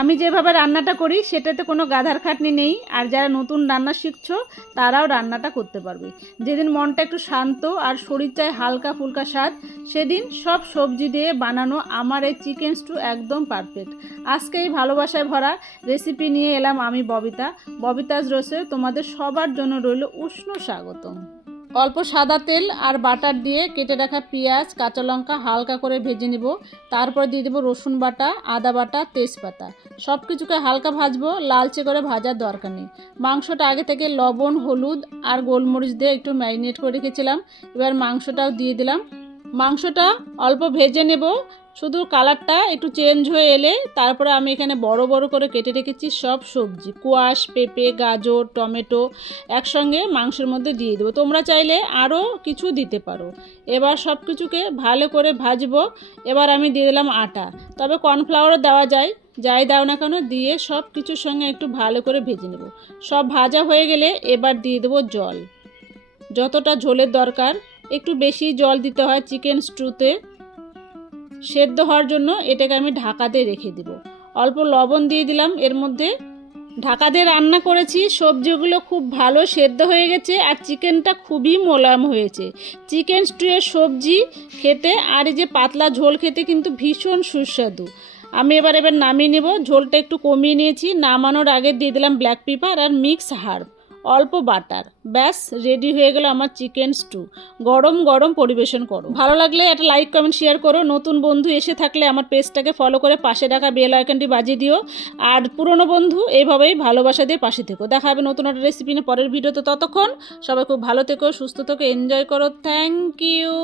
আমি যেভাবে রান্নাটা করি সেটাতে কোনো গাধার খাটনি নেই। আর যারা নতুন রান্না শিখছো তারাও রান্নাটা করতে পারবে। যেদিন মনটা একটু শান্ত আর শরীর চায় হালকা ফুলকা স্বাদ, সেদিন সব সবজি দিয়ে বানানো আমার এই চিকেন স্টু একদম পারফেক্ট। আজকে এই ভালোবাসায় ভরা রেসিপি নিয়ে এলাম আমি ববিতাজ রোসে। তোমাদের সবার জন্য রইল উষ্ণ স্বাগতম। অল্প সাদা তেল আর বাটার দিয়ে কেটে রাখা পেঁয়াজ কাঁচা লঙ্কা হালকা করে ভেজে নেব। তারপর দিয়ে দেবো রসুন বাটা, আদা বাটা, তেজপাতা। সব কিছুকে হালকা ভাজবো, লালচে করে ভাজার দরকার নেই। মাংসটা আগে থেকে লবণ, হলুদ আর গোলমরিচ দিয়ে একটু ম্যারিনেট করে রেখেছিলাম। এবার মাংসটাও দিয়ে দিলাম। মাংসটা অল্প ভেজে নেব, শুধু কালারটা একটু চেঞ্জ হয়ে এলে তারপরে আমি এখানে বড় বড় করে কেটে রেখেছি সব সবজি, কোয়াশ, পেঁপে, গাজর, টমেটো একসঙ্গে মাংসের মধ্যে দিয়ে দেবো। তোমরা চাইলে আরও কিছু দিতে পারো। এবার সব কিছুকে ভালো করে ভাজবো। এবার আমি দিয়ে দিলাম আটা, তবে কর্নফ্লাওয়ারও দেওয়া যায়, যাই দাও না কেন দিয়ে সব কিছুর সঙ্গে একটু ভালো করে ভেজে নেব। সব ভাজা হয়ে গেলে এবার দিয়ে দেবো জল, যতটা ঝোলের দরকার। একটু বেশি জল দিতে হয় চিকেন স্টুতে। সেদ্ধ হওয়ার জন্য এটাকে আমি ঢাকা দিয়ে রেখে দেব। অল্প লবণ দিয়ে দিলাম এর মধ্যে। ঢাকা দিয়ে রান্না করেছি, সবজিগুলো খুব ভালো সেদ্ধ হয়ে গেছে আর চিকেনটা খুবই মোলায়েম হয়েছে। চিকেন স্টুয়ের সবজি খেতে আর এই যে পাতলা ঝোল খেতে কিন্তু ভীষণ সুস্বাদু। আমি এবার নামিয়ে নেব। ঝোলটা একটু কমিয়ে নিয়েছি। নামানোর আগে দিয়ে দিলাম ব্ল্যাক পেপার আর মিক্স হার্ব, অল্প বাটার। ব্যাস রেডি হয়ে গেল আমার চিকেন স্টু। গরম গরম পরিবেশন করো। ভালো লাগলে একটা লাইক, কমেন্ট, শেয়ার করো। নতুন বন্ধু এসে থাকলে আমার পেজটাকে ফলো করে পাশে রাখা বেল আইকনটি বাজিয়ে দিও। আর পুরনো বন্ধু এইভাবেই ভালোবাসা দিয়ে পাশে থেকো। দেখা হবে নতুন একটা রেসিপি নিয়ে পরের ভিডিওতে। ততক্ষণ সবাই খুব ভালো থেকো, সুস্থ থেকো, এনজয় করো। Thank you.